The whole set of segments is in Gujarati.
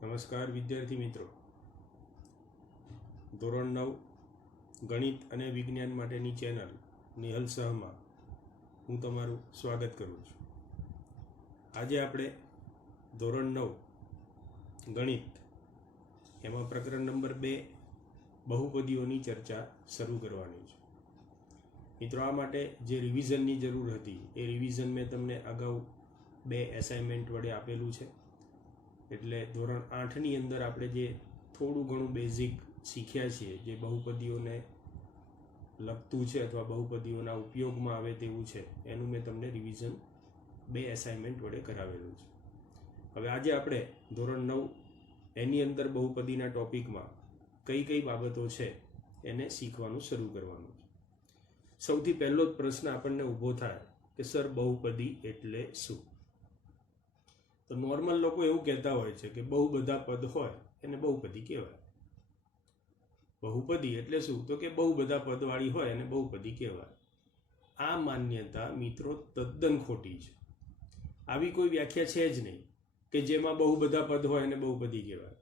નમસ્કાર વિદ્યાર્થી મિત્રો, ધોરણ 9 ગણિત અને વિજ્ઞાન માટેની ચેનલ નિહલ સહમાં હું તમારું સ્વાગત કરું છું. આજે આપણે ધોરણ 9 ગણિત એમાં પ્રકરણ નંબર 2 બહુપદીઓની ચર્ચા શરૂ કરવાની છે. મિત્રો, આ માટે જે રિવિઝનની જરૂર હતી એ રિવિઝન મેં તમને અગાઉ 2 એસાઇનમેન્ટ વડે આપેલું છે. એટલે ધોરણ 8ની અંદર આપણે જે થોડું ઘણું બેઝિક શીખ્યા છીએ, જે બહુપદીઓને લગતું છે અથવા બહુપદીઓના ઉપયોગમાં આવે તેવું છે, એનું મેં તમને રિવિઝન 2 એસાઇનમેન્ટ વડે કરાવેલું છે. હવે આજે આપણે ધોરણ 9 એની અંદર બહુપદીના ટોપિકમાં કઈ કઈ બાબતો છે એને શીખવાનું શરૂ કરવાનું છે. સૌથી પહેલો જ પ્રશ્ન આપણને ઊભો થાય કે સર, બહુપદી એટલે શું? તો નોર્મલ લોકો એવું કહેતા હોય છે કે બહુ બધા પદ હોય એને બહુપદી કહેવાય. બહુપદી એટલે શું? તો કે બહુ બધા પદવાળી હોય એને બહુપદી કહેવાય. આ માન્યતા મિત્રો તદ્દન ખોટી છે. આવી કોઈ વ્યાખ્યા છે જ નહીં કે જેમાં બહુ બધા પદ હોય એને બહુપદી કહેવાય.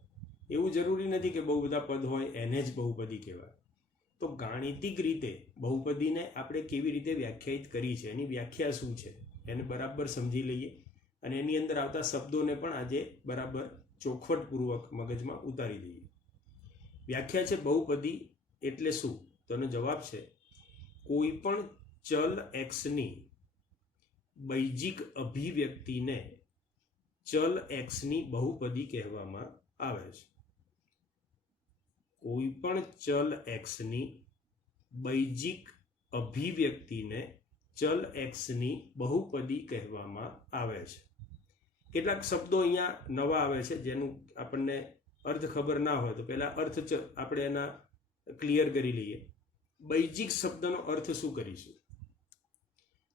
એવું જરૂરી નથી કે બહુ બધા પદ હોય એને જ બહુપદી કહેવાય. તો ગાણિતિક રીતે બહુપદીને આપણે કેવી રીતે વ્યાખ્યાયિત કરી છે, એની વ્યાખ્યા શું છે, એને બરાબર સમજી લઈએ અને એની અંદર આવતા શબ્દોને પણ આજે બરાબર ચોખવટપૂર્વક મગજમાં ઉતારી દઈએ. વ્યાખ્યા છે બહુપદી એટલે શું? તો એનો જવાબ છે કોઈ પણ ચલ એક્સની બૈજિક અભિવ્યક્તિને ચલ એક્સની બહુપદી કહેવામાં આવે છે. કોઈ પણ ચલ એક્સની બૈજિક અભિવ્યક્તિને ચલ એક્સની બહુપદી કહેવામાં આવે છે. કેટલાક શબ્દો અહીંયા નવા આવે છે જેનું આપણને અર્થ ખબર ના હોય, તો પહેલા અર્થ આપણે એના ક્લિયર કરી લઈએ. બૈજિક શબ્દનો અર્થ શું કરીશું?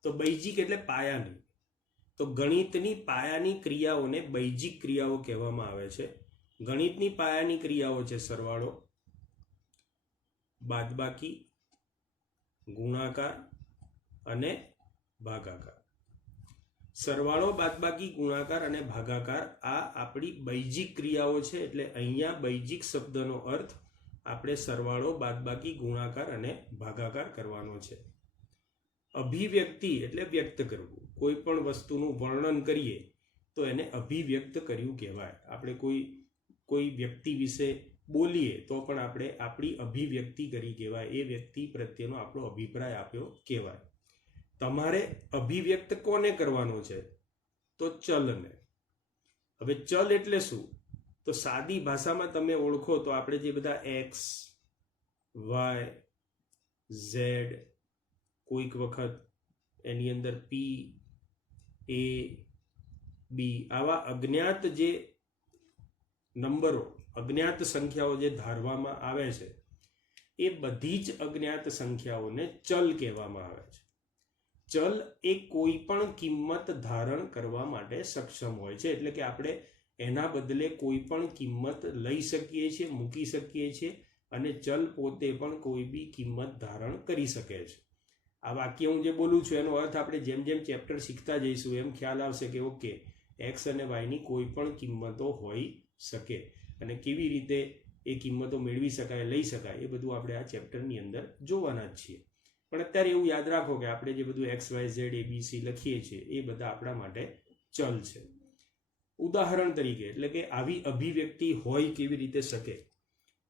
તો બૈજિક એટલે પાયાની. તો ગણિતની પાયાની ક્રિયાઓને બૈજિક ક્રિયાઓ કહેવામાં આવે છે. ગણિતની પાયાની ક્રિયાઓ છે સરવાળો, બાદબાકી, ગુણાકાર અને ભાગાકાર. સરવાળો, બાદબાકી, ગુણાકાર અને ભાગાકાર આ આપણી બૈજિક ક્રિયાઓ છે. એટલે અહીંયા બૈજિક શબ્દનો અર્થ આપણે સરવાળો, બાદબાકી, ગુણાકાર અને ભાગાકાર કરવાનો છે. અભિવ્યક્તિ એટલે વ્યક્ત કરવું. કોઈ પણ વસ્તુનું વર્ણન કરીએ તો એને અભિવ્યક્ત કર્યું કહેવાય. આપણે કોઈ વ્યક્તિ વિશે બોલીએ તો પણ આપણે આપણી અભિવ્યક્તિ કરી કહેવાય. એ વ્યક્તિ પ્રત્યેનો આપણો અભિપ્રાય આપ્યો કહેવાય. તમારે અભિવ્યક્ત કોને કરવાનો છે? તો ચલને. હવે ચલ એટલે શું? તો સાદી ભાષામાં તમે ઓળખો તો આપણે જે બધા એક્સ, વાય, ઝેડ, કોઈક વખત એની અંદર પી, એ, બી આવા અજ્ઞાત જે નંબરો, અજ્ઞાત સંખ્યાઓ જે ધારવામાં આવે છે એ બધી જ અજ્ઞાત સંખ્યાઓને ચલ કહેવામાં આવે છે. ચલ એ કોઈ પણ કિંમત ધારણ કરવા માટે સક્ષમ હોય છે. એટલે કે આપણે એના બદલે કોઈ પણ કિંમત લઈ શકીએ છીએ, મૂકી શકીએ છીએ અને ચલ પોતે પણ કોઈ બી કિંમત ધારણ કરી શકે છે. આ વાક્ય હું જે બોલું છું એનો અર્થ આપણે જેમ જેમ ચેપ્ટર શીખતા જઈશું એમ ખ્યાલ આવશે કે ઓકે, એક્સ અને વાયની કોઈ પણ કિંમતો હોઈ શકે અને કેવી રીતે એ કિંમતો મેળવી શકાય, લઈ શકાય, એ બધું આપણે આ ચેપ્ટરની અંદર જોવાના જ છીએ. પણ અત્યારે એવું યાદ રાખો કે આપણે જે બધું એક્સ, વાય, ઝેડ, એબીસી લખીએ છીએ એ બધા આપણા માટે ચલ છે. ઉદાહરણ તરીકે, એટલે કે આવી અભિવ્યક્તિ હોય કેવી રીતે શકે?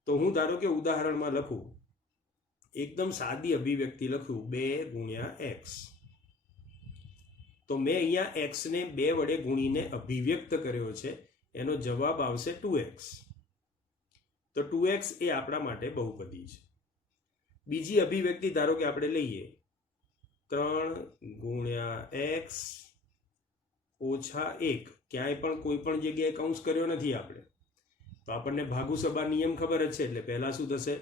તો હું ધારો કે ઉદાહરણમાં લખું, એકદમ સાદી અભિવ્યક્તિ લખું 2 ગુણ્યા એક્સ. તો મેં અહીંયા એક્સને 2 વડે ગુણીને અભિવ્યક્ત કર્યો છે. એનો જવાબ આવશે 2x. તો 2x એ આપણા માટે બહુપદી છે. બીજી અભિવ્યક્તિ ધારો કે આપણે લઈએ 3 ગુણ્યા એક્સ ઓછા 1. ક્યાંય પણ કોઈ પણ જગ્યાએ કૌંસ કર્યો નથી આપણે, તો આપણને ભાગુસભા નિયમ ખબર જ છે. એટલે પહેલા શું થશે?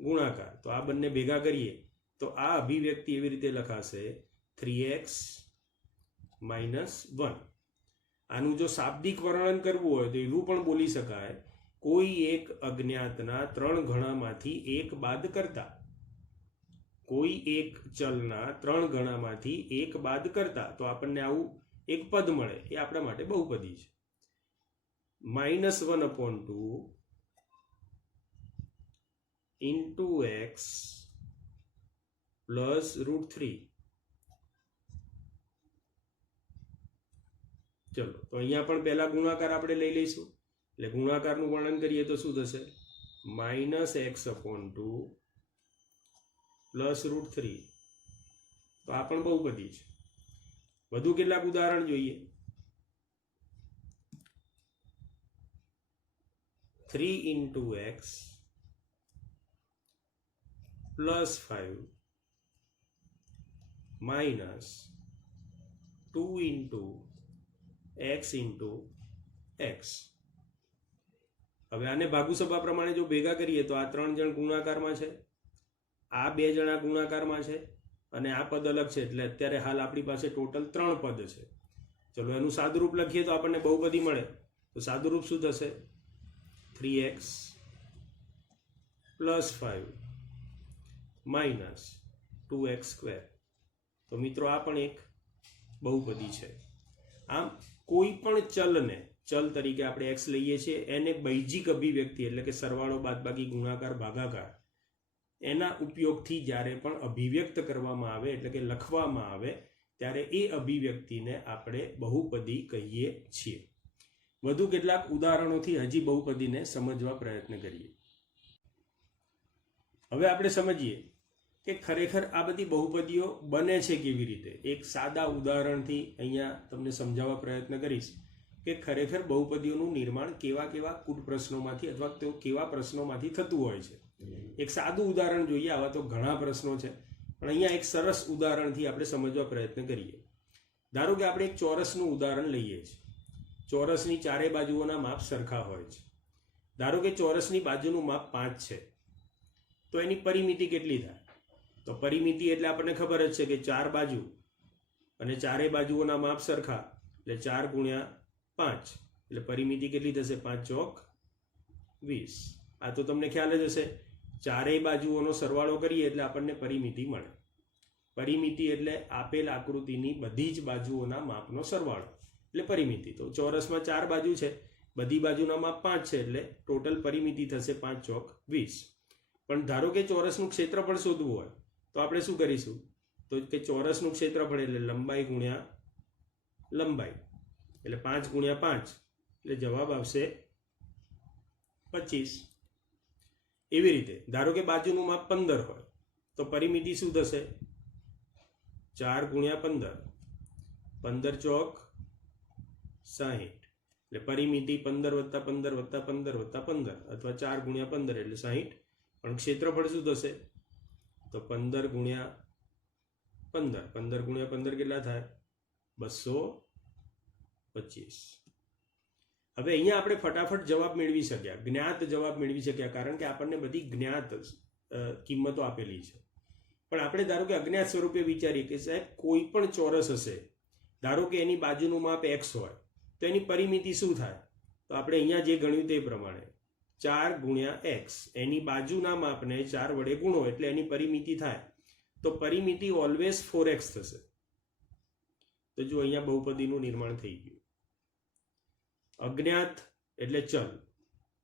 ગુણાકાર. તો આ બંને ભેગા કરીએ તો આ અભિવ્યક્તિ એવી રીતે લખાશે 3x - 1. આનું જો શાબ્દિક વર્ણન કરવું હોય તો એવું પણ બોલી શકાય, કોઈ એક અજ્ઞાતના 3 ગણામાંથી 1 બાદ કરતા. કોઈ એક ચલના 3 ગણામાંથી 1 બાદ કરતા તો આપણને આવું એક પદ મળે. એ આપણા માટે બહુપદી છે. -1/2 into x plus √3. ચલો તો અહીંયા પણ પહેલા ગુણાકાર આપણે લઈ લઈશું, એટલે ગુણાકારનું વર્ણન કરીએ તો શું થશે? -x/2 plus √3. તો આ પણ બહુપદી છે. વધુ કેટલાક ઉદાહરણ જોઈએ. 3 into x plus 5 minus 2 into x into x. હવે આને ભાગુસભા પ્રમાણે જો ભેગા કરીએ તો આ 3 જણ ગુણાકારમાં છે, આ 2 જણા ગુણાકારમાં છે અને આ પદ અલગ છે, એટલે અત્યારે હાલ આપણી પાસે ટોટલ 3 પદ છે. ચલો એનું સાદુરૂપ લખીએ તો આપણને બહુપદી મળે. તો સાદુરૂપ શું થશે? 3x plus 5 minus 2x². તો મિત્રો આ પણ એક બહુપદી છે. આમ કોઈ પણ ચલને, ચલ તરીકે આપણે x લઈએ છીએ, એને બૈજિક અભિવ્યક્તિ એટલે કે સરવાળો, બાદબાકી, ગુણાકાર, ભાગાકાર, એના ઉપયોગથી જ્યારે પણ અભિવ્યક્ત કરવામાં આવે એટલે કે લખવામાં આવે ત્યારે એ અભિવ્યક્તિને આપણે બહુપદી કહીએ છીએ. વધુ કેટલાક ઉદાહરણોથી હજી બહુપદીને સમજવા પ્રયત્ન કરીએ. હવે આપણે સમજીએ કે ખરેખર આ બધી બહુપદીઓ બને છે કેવી રીતે. એક સાદા ઉદાહરણથી અહીંયા તમને સમજાવવા પ્રયત્ન કરીશ કે ખરેખર બહુપદીઓનું નિર્માણ કેવા કેવા કૂટ પ્રશ્નોમાંથી અથવા તો કેવા પ્રશ્નોમાંથી થતું હોય છે. એક સાદું ઉદાહરણ જોઈએ. આવા તો ઘણા પ્રશ્નો છે, પણ અહીંયા એક સરસ ઉદાહરણથી આપણે સમજવા પ્રયત્ન કરીએ. ધારો કે આપણે એક ચોરસનું ઉદાહરણ લઈએ છીએ. ચોરસની ચારે બાજુઓના માપ સરખા હોય છે. ધારો કે ચોરસની બાજુનું માપ 5 છે, તો એની પરિમિતિ કેટલી થાય? તો પરિમિતિ એટલે આપણને ખબર જ છે કે 4 બાજુ અને ચારે બાજુઓના માપ સરખા, એટલે 4 × 5, એટલે પરિમિતિ કેટલી થશે? 5 ચોક 20. આ તો તમને ખ્યાલ જ હશે. ચારેય બાજુઓનો સરવાળો કરીએ એટલે આપણને પરિમિતિ મળે. પરિમિતિ એટલે આપેલ આકૃતિની બધી જ બાજુઓના માપનો સરવાળો એટલે પરિમિતિ. તો ચોરસમાં 4 બાજુ છે, બધી બાજુના માપ 5 છે, એટલે ટોટલ પરિમિતિ થશે 5 ચોક 20. પણ ધારો કે ચોરસનું ક્ષેત્રફળ શોધવું હોય તો આપણે શું કરીશું? તો કે ચોરસનું ક્ષેત્રફળ એટલે લંબાઈ ગુણ્યા લંબાઈ, એટલે 5 × 5, એટલે જવાબ આવશે 25. એવી રીતે ધારો કે બાજુનું માપ 15 હોય તો પરિમિતિ શું થશે? 4 × 15, 15 ચોક 60, એટલે પરિમિતિ 15 + 15 + 15 + 15 અથવા 4 × 15 એટલે 60. પણ ક્ષેત્રફળ શું થશે? તો 15 × 15, 15 × 15 કેટલા થાય? 225. હવે અહીંયા આપણે ફટાફટ જવાબ મેળવી શક્યા, જ્ઞાત જવાબ મેળવી શક્યા, કારણ કે આપણને બધી જ્ઞાત કિંમતો આપેલી છે. પણ આપણે ધારો કે અજ્ઞાત સ્વરૂપે વિચારીએ કે સાહેબ કોઈ પણ ચોરસ હશે, ધારો કે એની બાજુનું માપ x હોય તો એની પરિમિતિ શું થાય? તો આપણે અહીંયા જે ગણ્યું તે પ્રમાણે 4 × x, એની બાજુના માપને 4 વડે ગુણો એટલે એની પરિમિતિ થાય. તો પરિમિતિ ઓલવેઝ 4x થશે. તો જો અહીંયા બહુપદીનું નિર્માણ થઈ ગયું. અજ્ઞાત એટલે ચલ.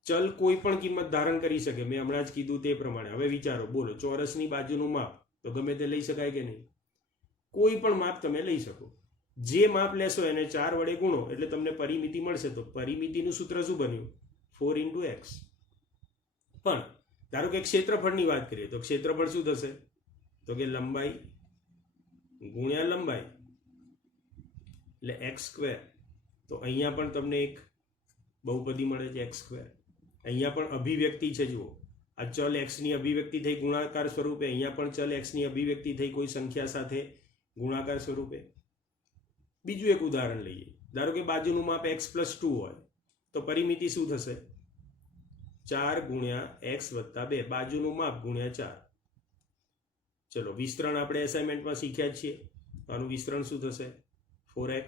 ચલ કોઈ પણ કિંમત ધારણ કરી શકે, મેં હમણાં જ કીધું તે પ્રમાણે. હવે વિચારો, બોલો, ચોરસની બાજુનું માપ તો ગમે તે લઈ શકાય કે નહીં? કોઈ પણ માપ તમે લઈ શકો. જે માપ લેશો એને 4 વડે ગુણો એટલે તમને પરિમિતિ મળશે. તો પરિમિતિનું સૂત્ર શું બન્યું? 4 × x. પણ ધારો કે ક્ષેત્રફળની વાત કરીએ તો ક્ષેત્રફળ શું થશે? તો કે લંબાઈ ગુણ્યા લંબાઈ એટલે x². તો અહીંયા પણ તમને એક બહુપદી મળે છે x². અહીંયા પણ અભિવ્યક્તિ છે. જુઓ, આ ચલ x ની અભિવ્યક્તિ થઈ ગુણાકાર સ્વરૂપે, અહીંયા પણ ચલ x ની અભિવ્યક્તિ થઈ કોઈ સંખ્યા સાથે ગુણાકાર સ્વરૂપે. બીજું એક ઉદાહરણ લઈએ. ધારો કે બાજુનું માપ x + 2 હોય તો પરિમિતિ શું થશે? 4 × x + 2, બાજુનું માપ ગુણ્યા 4. ચલો વિસ્તરણ આપણે એસાઇનમેન્ટમાં શીખ્યા જ છીએ. તો આનું વિસ્તરણ શું થશે? 4x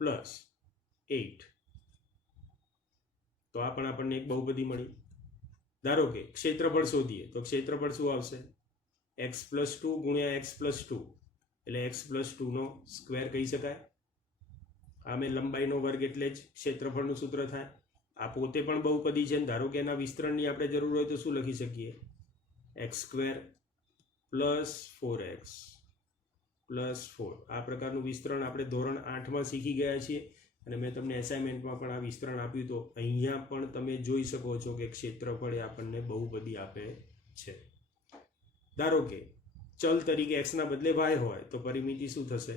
+ 8. તો આ પણ આપણને એક બહુપદી મળી. ધારો કે ક્ષેત્રફળ શોધીએ તો ક્ષેત્રફળ શું આવશે? x + 2 × x + 2, એટલે x + 2 નો સ્ક્વેર કહી શકાય. આમે લંબાઈનો વર્ગ એટલે જ ક્ષેત્રફળનું સૂત્ર થાય. આ પોતે પણ બહુપદી છે. ધારો કે એના વિસ્તરણની આપણે જરૂર હોય તો શું લખી શકીએ? x² plus 4x plus 4. આ પ્રકારનું વિસ્તરણ આપણે ધોરણ 8માં શીખી ગયા છીએ અને મેં તમને એસાઇનમેન્ટમાં પણ આ વિસ્તરણ આપ્યું. તો અહીંયા પણ તમે જોઈ શકો છો કે ક્ષેત્રફળ એ આપણને બહુપદી આપે છે. ધારો કે ચલ તરીકે x ના બદલે y હોય તો પરિમિતિ શું થશે?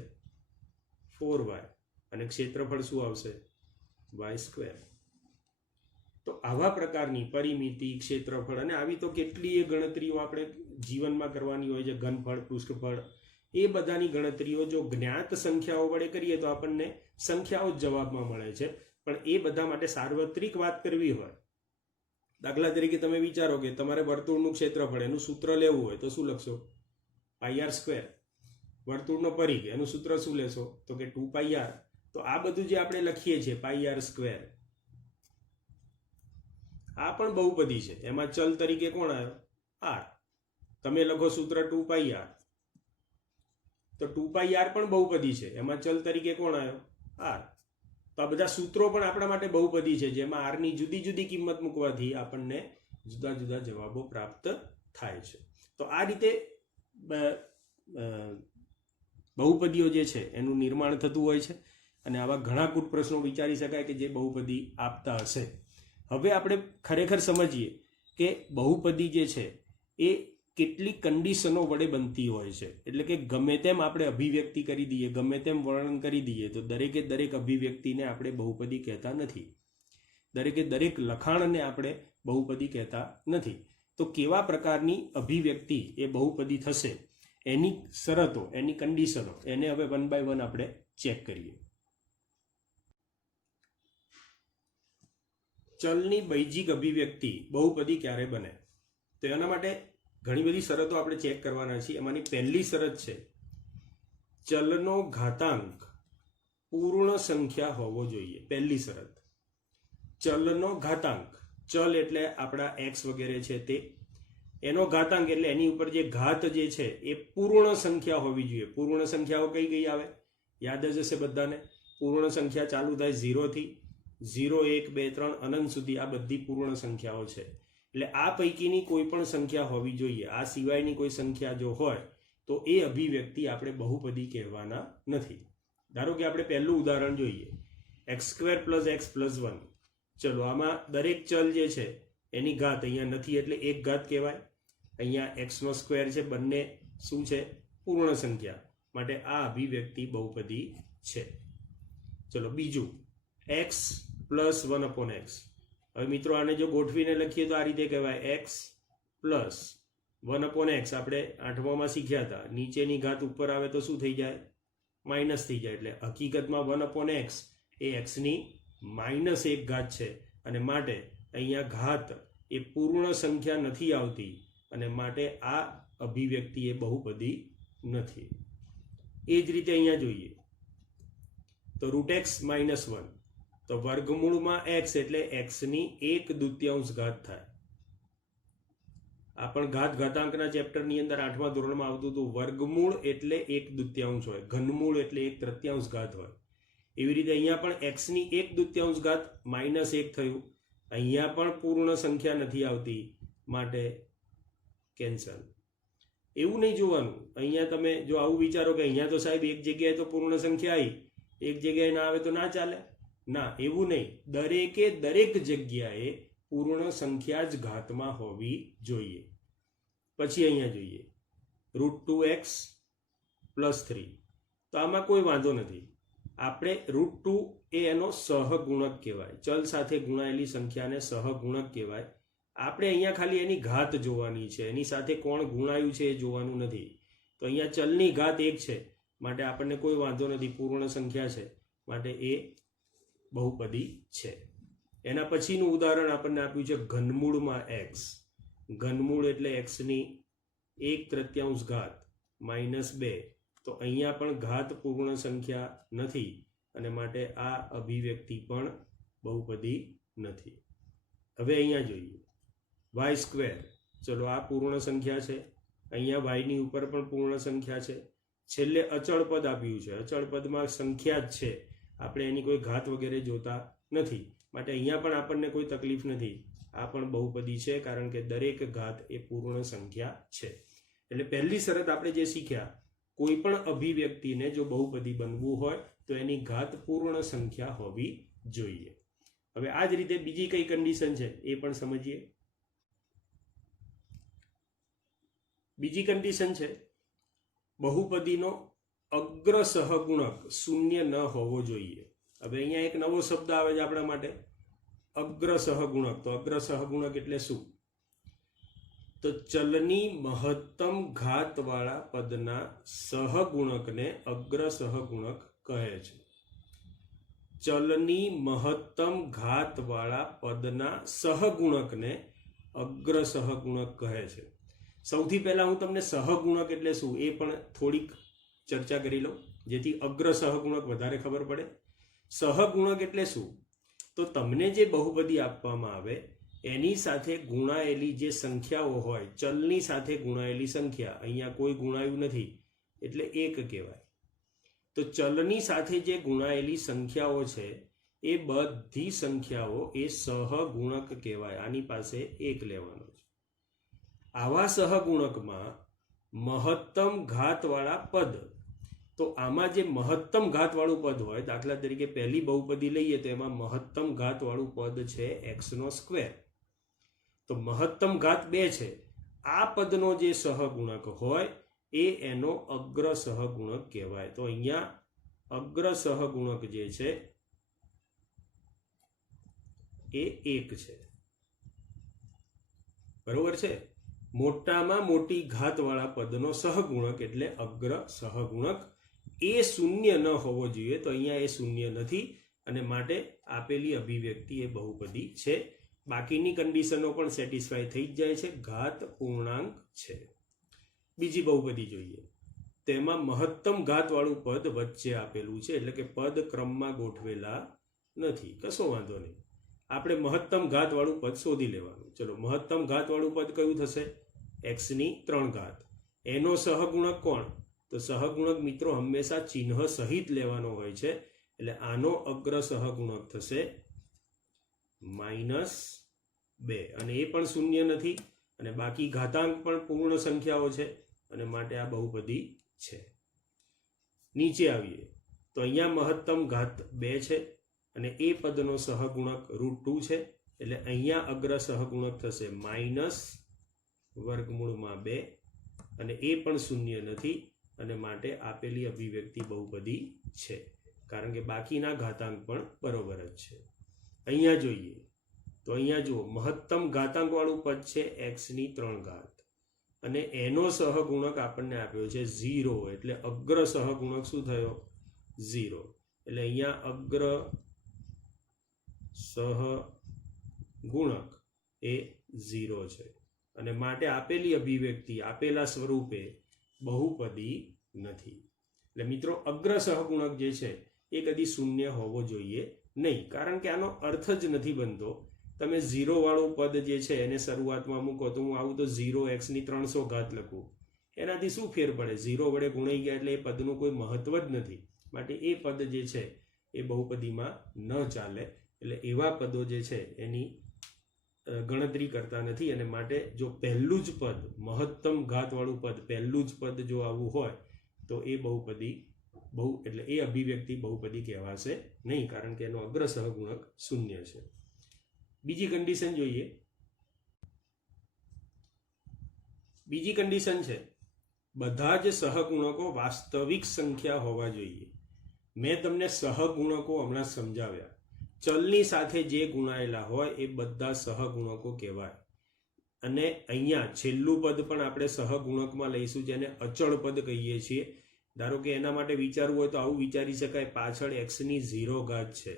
4y અને ક્ષેત્રફળ શું આવશે? y². તો આવા પ્રકારની પરિમિતિ, ક્ષેત્રફળ અને આવી તો કેટલીય ગણતરીઓ આપણે જીવનમાં કરવાની હોય છે. ઘનફળ, પૃષ્ઠફળ, એ બધાની ગણતરીઓ જો જ્ઞાત સંખ્યાઓ વડે કરીએ તો આપણને સંખ્યાઓ જ જવાબમાં મળે છે. પણ એ બધા માટે સાર્વત્રિક વાત કરવી હોય, દાખલા તરીકે તમે વિચારો કે તમારે વર્તુળનું ક્ષેત્રફળ એનું સૂત્ર લેવું હોય તો શું લખશો? πr². વર્તુળનો પરિઘ એનું સૂત્ર શું લેશો? તો કે 2πr. તો આ બધું જે આપણે લખીએ છીએ πr², આ પણ બહુપદી છે. એમાં ચલ તરીકે કોણ આવ્યો? r. તમે લખો સૂત્ર 2πr, તો 2πr પણ બહુપદી છે. એમાં ચલ તરીકે કોણ આવ્યો? r. તો આ બધા સૂત્રો પણ આપણા માટે બહુપદી છે, જેમાં r ની જુદી જુદી કિંમત મૂકવાથી આપણને જુદા જુદા જવાબો પ્રાપ્ત થાય છે. તો આ રીતે બહુપદીઓ જે છે એનું નિર્માણ થતું હોય છે અને આવા ઘણા કૂટ પ્રશ્નો વિચારી શકાય કે જે બહુપદી આપતા હશે. હવે આપણે ખરેખર સમજીએ કે બહુપદી જે છે એ કેટલી કન્ડિશનો વડે બનતી હોય છે. એટલે કે ગમે તેમ આપણે અભિવ્યક્તિ કરી દઈએ, ગમે તેમ વર્ણન કરી દઈએ તો દરેકે દરેક અભિવ્યક્તિને આપણે બહુપદી કહેતા નથી. દરેકે દરેક લખાણને આપણે બહુપદી કહેતા નથી. તો કેવા પ્રકારની અભિવ્યક્તિ એ બહુપદી થશે એની શરતો, એની કન્ડિશનો, એને હવે 1 by 1 આપણે ચેક કરીએ. ચલની બૈજિક અભિવ્યક્તિ બહુપદી ક્યારે બને? તો એના માટે ઘણી બધી શરતો આપણે ચેક કરવાના છીએ. એમાંની પહેલી શરત છે ચલનો ઘાતાંક પૂર્ણ સંખ્યા હોવો જોઈએ. પહેલી શરત, ચલનો ઘાતાંક. ચલ એટલે આપણા x વગેરે છે તે, એનો ઘાતાંક એટલે એની ઉપર જે ઘાત જે છે એ પૂર્ણ સંખ્યા હોવી જોઈએ. પૂર્ણ સંખ્યાઓ કઈ કઈ આવે? યાદ જ હશે બધાને. પૂર્ણ સંખ્યા ચાલુ થાય 0 થી 0, 1, 2, 3 અનંત સુધી. આ બધી પૂર્ણ સંખ્યાઓ છે. એટલે આ પૈકીની કોઈ પણ સંખ્યા હોવી જોઈએ. આ સિવાયની કોઈ સંખ્યા જો હોય તો એ અભિવ્યક્તિ આપણે બહુપદી કહેવાના નથી. ધારો કે આપણે પહેલું ઉદાહરણ જોઈએ, x² પ્લસ x પ્લસ 1. ચલો આમાં દરેક ચલ જે છે એની ઘાત અહીંયા નથી એટલે એક ઘાત કહેવાય. અહીંયા x નો સ્ક્વેર છે, બંને શું છે? પૂર્ણ સંખ્યા. માટે આ અભિવ્યક્તિ બહુપદી છે. ચલો બીજું, x પ્લસ 1/x. હવે મિત્રો આને જો ગોઠવીને લખીએ તો આ રીતે કહેવાય x પ્લસ 1/x. આપણે 8માં શીખ્યા હતા, નીચેની ઘાત ઉપર આવે તો શું થઈ જાય? માઇનસ થઈ જાય. એટલે હકીકતમાં 1/x એ x ની -1 ઘાત છે અને માટે અહીંયા ઘાત એ પૂર્ણ સંખ્યા નથી આવતી અને માટે આ અભિવ્યક્તિ એ બહુપદી નથી. એ જ રીતે અહીંયા જોઈએ તો √x - 1, તો વર્ગમૂળમાં x એટલે x ની 1/2 ઘાત થાય. આ પણ ઘાતાંકના ચેપ્ટરની અંદર 8મા ધોરણમાં આવતું હતું. વર્ગમૂળ એટલે 1/2 હોય, ઘનમૂળ એટલે 1/3 ઘાત હોય. એવી રીતે અહીંયા પણ x ની 1/2 ઘાત -1 થયું. અહીંયા પણ પૂર્ણ સંખ્યા નથી આવતી માટે કેન્સલ. એવું નહીં જોવાનું. અહીંયા તમે જો આવું વિચારો કે અહીંયા તો સાહેબ એક જગ્યાએ તો પૂર્ણ સંખ્યા આવી, એક જગ્યાએ ના આવે તો ના ચાલે. ના, એવું નહીં. દરેકે દરેક જગ્યાએ પૂર્ણ સંખ્યા જ ઘાતમાં હોવી જોઈએ. પછી અહીંયા જોઈએ √2x પ્લસ 3. તો આમાં કોઈ વાંધો નથી. આપણે √2 એ એનો સહગુણક કહેવાય. ચલ સાથે ગુણાયેલી સંખ્યાને સહગુણક કહેવાય. આપણે અહીંયા ખાલી એની ઘાત જોવાની છે, એની સાથે કોણ ગુણાયું છે એ જોવાનું નથી. તો અહીંયા ચલની ઘાત 1 છે માટે આપણને કોઈ વાંધો નથી, પૂર્ણ સંખ્યા છે માટે એ બહુપદી છે. એના પછીનું ઉદાહરણ આપણને આપ્યું છે ઘનમૂળમાં x. ઘનમૂળ એટલે x ની 1/3 ઘાત -2. તો અહીંયા પણ ઘાત પૂર્ણ સંખ્યા નથી અને માટે આ અભિવ્યક્તિ પણ બહુપદી નથી. હવે અહીંયા જોઈએ y². ચલો આ પૂર્ણ સંખ્યા છે, અહીંયા y ની ઉપર પણ પૂર્ણ સંખ્યા છે. છેલ્લે અચળ પદ આપ્યું છે, અચળ પદમાં સંખ્યા જ છે. આપણે એની કોઈ ઘાત વગેરે જોતા નથી, માટે અહીંયા પણ આપણને કોઈ તકલીફ નથી. આ પણ બહુપદી છે, કારણ કે દરેક ઘાત એ પૂર્ણ સંખ્યા છે. એટલે પહેલી શરત આપણે જે શીખ્યા, કોઈ પણ અભિવ્યક્તિને જો બહુપદી બનવું હોય તો એની ઘાત પૂર્ણ સંખ્યા હોવી જોઈએ. હવે આ જ રીતે બીજી કઈ કન્ડિશન છે એ પણ સમજીએ. બીજી કન્ડિશન છે, બહુપદીનો અગ્ર સહગુણક શૂન્ય ન હોવો જોઈએ. હવે અહીંયા એક નવો શબ્દ આવે છે આપણા માટે, અગ્ર સહગુણક. તો અગ્ર સહગુણક એટલે શું? તો ચલની મહત્તમ ઘાતવાળા પદના સહગુણકને અગ્ર સહગુણક કહે છે. ચલની મહત્તમ ઘાતવાળા પદના સહગુણકને અગ્ર સહગુણક કહે છે. સૌથી પહેલા હું તમને સહગુણક એટલે શું એ પણ થોડીક ચર્ચા કરી લઉં, જેથી અગ્ર સહગુણક વધારે ખબર પડે. સહગુણક એટલે શું? તો તમને જે બહુપદી આપવામાં આવે એની સાથે ગુણાયેલી જે સંખ્યાઓ હોય, ચલની સાથે ગુણાયેલી સંખ્યા, અહીંયા કોઈ ગુણાયું નથી એટલે એક કહેવાય. તો ચલની સાથે જે ગુણાયેલી સંખ્યાઓ છે એ બધી સંખ્યાઓ એ સહગુણક કહેવાય. આની પાસે એક લેવાનો છે. આવા સહગુણકમાં મહત્તમ ઘાતવાળા પદ, તો આમાં જે મહત્તમ ઘાતવાળું પદ હોય, દાખલા તરીકે પહેલી બહુપદી લઈએ તો એમાં મહત્તમ ઘાતવાળું પદ છે x². તો મહત્તમ ઘાત 2 છે. આ પદનો જે સહગુણક હોય એ એનો અગ્ર સહગુણક કહેવાય. તો અહીંયા અગ્ર સહગુણક જે છે એ 1 છે. બરોબર છે? મોટામાં મોટી ઘાતવાળા પદનો સહગુણક એટલે અગ્ર સહગુણક. એ શૂન્ય ન હોવો જોઈએ, તો અહીંયા એ શૂન્ય નથી, અને માટે આપેલી અભિવ્યક્તિ એ બહુપદી છે. બાકીની કન્ડિશનો પણ સેટિસ્ફાય થઈ જ જાય છે. ઘાત પૂર્ણાંક છે. બીજી બહુપદી જોઈએ, તેમાં મહત્તમ ઘાતવાળું પદ વચ્ચે આપેલું છે, એટલે કે પદ ક્રમમાં ગોઠવેલા નથી. કશો વાંધો નહીં, આપણે મહત્તમ ઘાતવાળું પદ શોધી લેવાનું. ચલો, મહત્તમ ઘાતવાળું પદ કયું થશે? x3 એનો સહગુણક કોણ? તો સહગુણક મિત્રો હંમેશા ચિહ્ન સહિત લેવાનો હોય છે, એટલે આનો અગ્ર સહગુણક થશે -2, અને એ પણ શૂન્ય નથી, અને બાકી ઘાતાંક પણ પૂર્ણ સંખ્યાઓ છે, અને માટે આ બહુપદી છે. નીચે આવીએ તો અહીંયા મહત્તમ ઘાત 2 છે, અને એ પદનો સહગુણક √2 છે, એટલે અહીંયા અગ્ર સહગુણક થશે -√2, અને એ પણ શૂન્ય નથી, અને માટે આપેલી અભિવ્યક્તિ બહુપદી છે, કારણ કે બાકીના ઘાતાંક પણ બરોબર જ છે. અહીંયા જોઈએ તો અહીંયા જુઓ, મહત્તમ ઘાતાંકવાળું પદ છે x3, અને એનો સહગુણક આપણને આપ્યો છે 0, એટલે અગ્ર સહગુણક શું થયો? 0. એટલે અહીંયા અગ્ર સહગુણક એ 0 છે, અને માટે આપેલી અભિવ્યક્તિ આપેલા સ્વરૂપે બહુપદી નથી. એટલે મિત્રો અગ્ર સહગુણક જે છે એ કદી શૂન્ય હોવો જોઈએ નહીં, કારણ કે આનો અર્થ જ નથી બનતો. તમે 0 વાળું પદ જે છે એને શરૂઆતમાં મૂકો તો હું આવું તો 0x300 લખું, એનાથી શું ફેર પડે? 0 વડે ગુણાઈ ગયા એટલે એ પદનું કોઈ મહત્વ જ નથી, માટે એ પદ જે છે એ બહુપદીમાં ન ચાલે. એટલે એવા પદો જે છે એની ગણતરી કરતા નથી, અને માટે જો પહેલું જ પદ, મહત્તમ ઘાતવાળું પદ, પહેલું જ પદ જો આવું હોય તો એ બહુપદી એટલે એ અભિવ્યક્તિ બહુપદી કહેવાશે નહીં, કારણ કે એનો અગ્ર સહગુણક 0 છે. બીજી કન્ડિશન જોઈએ. બીજી કન્ડિશન છે, બધા જ સહગુણકો વાસ્તવિક સંખ્યા હોવા જોઈએ. મેં તમને સહગુણકો હમણાં સમજાવ્યા. ચલની સાથે જે ગુણાયેલા હોય એ બધા સહગુણકો કહેવાય. અને અહીંયા છેલ્લું પદ પણ આપણે સહગુણકમાં લઈશું, જેને અચળ પદ કહીએ છીએ. ધારો કે એના માટે વિચારવું હોય તો આવું વિચારી શકાય, પાછળ x0 ઘાત છે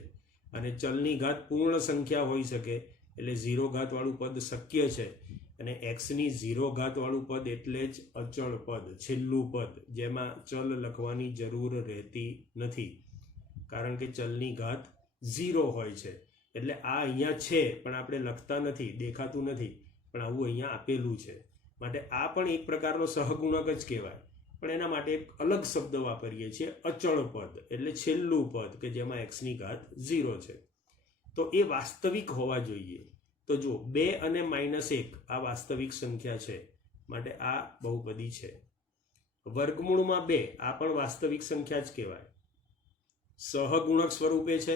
અને ચલની ઘાત પૂર્ણ સંખ્યા હોઈ શકે, એટલે 0 ઘાતવાળું પદ શક્ય છે, અને x0 ઘાતવાળું પદ એટલે જ અચળ પદ, છેલ્લું પદ, જેમાં ચલ લખવાની જરૂર રહેતી નથી, કારણ કે ચલની ઘાત 0 હોય છે. એટલે આ અહીંયા છે પણ આપણે લખતા નથી, દેખાતું નથી, પણ આવું અહીંયા આપેલું છે, માટે આ પણ એક પ્રકારનો સહગુણક જ કહેવાય. પણ એના માટે એક અલગ શબ્દ વાપરીએ છીએ અચળ પદ, એટલે છેલ્લું પદ કે જેમાં એક્સની ઘાત 0 છે. તો એ વાસ્તવિક હોવા જોઈએ. તો જો 2 અને -1 આ વાસ્તવિક સંખ્યા છે, માટે આ બહુપદી છે. વર્ગમૂળમાં 2 આ પણ વાસ્તવિક સંખ્યા જ કહેવાય. સહગુણક સ્વરૂપે છે,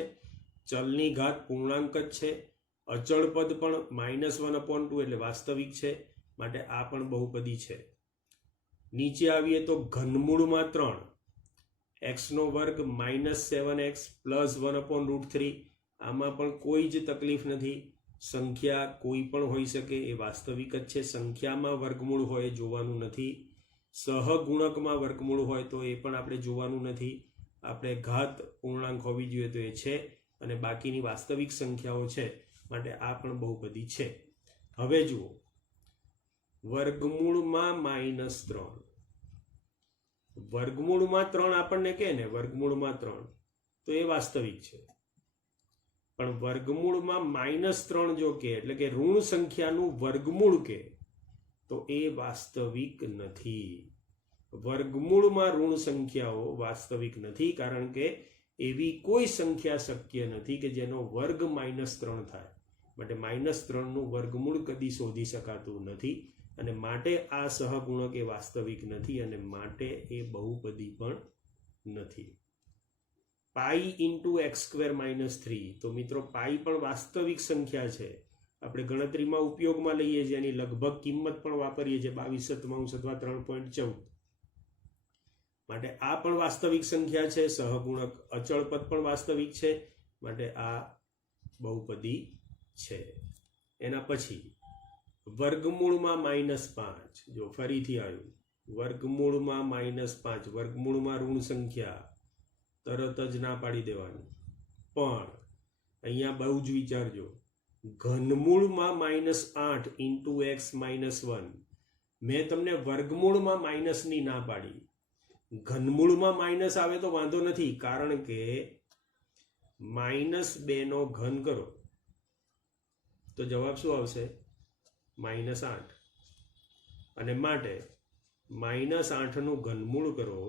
ચલની ઘાત પૂર્ણાંક જ છે, અચળ પદ પણ -1/2 એટલે વાસ્તવિક છે, માટે આ પણ બહુપદી છે. નીચે આવીએ તો ઘનમૂળમાં 3, x² -7x + 1/√3, આમાં પણ કોઈ જ તકલીફ નથી. સંખ્યા કોઈ પણ હોઈ શકે, એ વાસ્તવિક જ છે. સંખ્યામાં વર્ગમૂળ હોય જોવાનું નથી. સહગુણકમાં વર્ગમૂળ હોય તો એ પણ આપણે જોવાનું નથી. આપણે ઘાત પૂર્ણાંક હોવી જોઈએ તો એ છે, અને બાકીની વાસ્તવિક સંખ્યાઓ છે, માટે આ પણ બહુપદી છે. હવે જુઓ, વર્ગમૂળમાં -3, વર્ગમૂળમાં 3 આપણને કહે ને વર્ગમૂળમાં 3, તો એ વાસ્તવિક છે. પણ વર્ગમૂળમાં -3 જો કે એટલે કે ઋણ સંખ્યાનું વર્ગમૂળ કે તો એ વાસ્તવિક નથી. વર્ગમૂળમાં ઋણ સંખ્યાઓ વાસ્તવિક નથી, કારણ કે એવી કોઈ સંખ્યા શક્ય નથી કે જેનો વર્ગ -3 થાય. માટે -3 નું વર્ગમૂળ કદી શોધી શકાતું નથી, અને માટે આ સહગુણક એ વાસ્તવિક નથી, અને માટે એ બહુપદી પણ નથી. π × x² - 3, તો મિત્રો પાઈ પણ વાસ્તવિક સંખ્યા છે. આપણે ગણતરીમાં ઉપયોગમાં લઈએ છીએ, એની લગભગ કિંમત પણ વાપરીએ છીએ 22/7 અથવા 3.14. માટે આ પણ વાસ્તવિક સંખ્યા છે. સહગુણક અચળ પદ પણ વાસ્તવિક છે, માટે આ બહુપદી છે. એના પછી વર્ગમૂળમાં -5, જો ફરીથી આવ્યું વર્ગમૂળમાં -5, વર્ગમૂળમાં ઋણ સંખ્યા, તરત જ ના પાડી દેવાની. પણ અહીંયા બહુ જ વિચારજો, ઘનમૂળમાં -8 × x - 1, મેં તમને વર્ગમૂળમાં માઇનસની ના પાડી. ઘનમૂળમાં માઇનસ આવે તો વાંધો નથી, કારણ કે -2 નો ઘન કરો તો જવાબ શું આવશે? -8. અને માટે -8 નું ઘનમૂળ કરો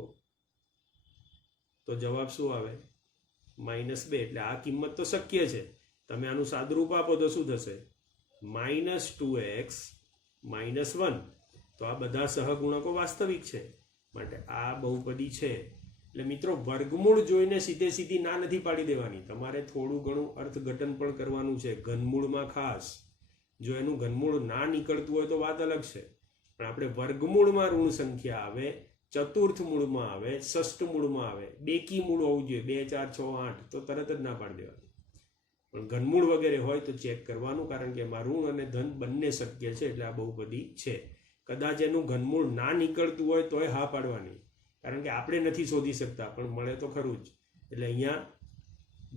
તો જવાબ શું આવે? -2. એટલે આ કિંમત તો શક્ય છે. તમે આનું સાદુરૂપ આપો તો શું થશે? -2x - 1. તો આ બધા સહગુણકો વાસ્તવિક છે, માટે આ બહુપદી છે. એટલે મિત્રો, વર્ગમૂળ જોઈને સીધી ના નથી પાડી દેવાની. તમારે થોડું ઘણું અર્થઘટન પણ કરવાનું છે, ઘનમૂળમાં ખાસ. જો એનું ઘનમૂળ ના નીકળતું હોય તો વાત અલગ છે, પણ આપણે વર્ગમૂળમાં ઋણ સંખ્યા આવે, ચતુર્થ મૂળમાં આવે, ષષ્ઠ મૂળમાં આવે, બેકી મૂળ હોવું જોઈએ, 2 4 6 8, તો તરત જ ના પાડી દેવાની. પણ ઘનમૂળ વગેરે હોય તો ચેક કરવાનું, કારણ કે એમાં ઋણ અને ધન બંને શક્ય છે, એટલે આ બહુપદી છે. કદાચ એનું ઘનમૂળ ના નીકળતું હોય તોય હા પાડવાની, કારણ કે આપણે નથી શોધી શકતા, પણ મળે તો ખરું જ. એટલે અહીંયા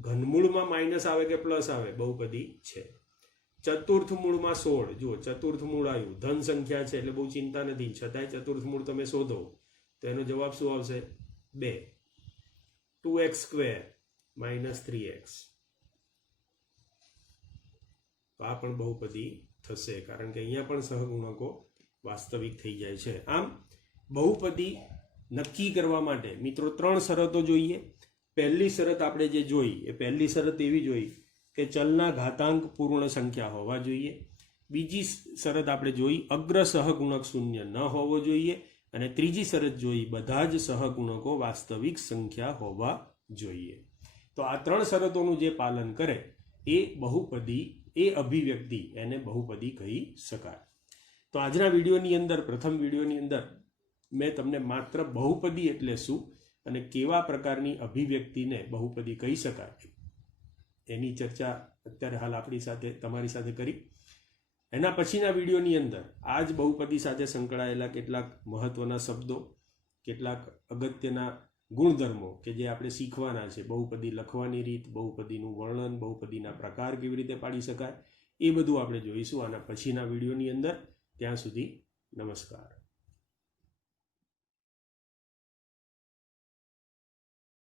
ઘનમૂળમાં માઇનસ આવે કે પ્લસ આવે, બહુપદી છે. ચતુર્થ મૂળમાં 16, જુઓ ચતુર્થ મૂળ આવ્યું, ધન સંખ્યા છે એટલે બહુ ચિંતા નથી, છતાંય ચતુર્થ મૂળ તમે શોધો તો એનો જવાબ શું આવશે? 2. 2x² - 3x, તો આ પણ બહુપદી થશે, કારણ કે અહીંયા પણ સહગુણકો વાસ્તવિક થઈ જાય છે. આમ બહુપદી નક્કી કરવા માટે મિત્રો 3 શરતો જોઈએ. પહેલી શરત આપણે જે જોઈ, એ પહેલી શરત એવી જોઈ કે ચલના ઘાતાંક પૂર્ણ સંખ્યા હોવા જોઈએ. બીજી શરત આપણે જોઈ, અગ્ર સહગુણક શૂન્ય ન હોવો જોઈએ. અને ત્રીજી શરત જોઈ, બધા જ સહગુણકો વાસ્તવિક સંખ્યા હોવા જોઈએ. તો આ 3 શરતોનું જે પાલન કરે એ બહુપદી, એ અભિવ્યક્તિ, એને બહુપદી કહી શકાય. તો આજના વિડીયોની અંદર, પ્રથમ વિડીયોની અંદર મેં તમને માત્ર બહુપદી એટલે શું અને કેવા પ્રકારની અભિવ્યક્તિને બહુપદી કહી શકાય એની ચર્ચા અત્યારે હાલ આપણી સાથે, તમારી સાથે કરી. એના પછીના વિડીયોની અંદર આ જ બહુપદી સાથે સંકળાયેલા કેટલાક મહત્વના શબ્દો, કેટલાક અગત્યના ગુણધર્મો કે જે આપણે શીખવાના છે, બહુપદી લખવાની રીત, બહુપદીનું વર્ણન, બહુપદીના પ્રકાર કેવી રીતે પાડી શકાય, એ બધું આપણે જોઈશું આના પછીના વિડીયોની અંદર. ત્યાં સુધી નમસ્કાર.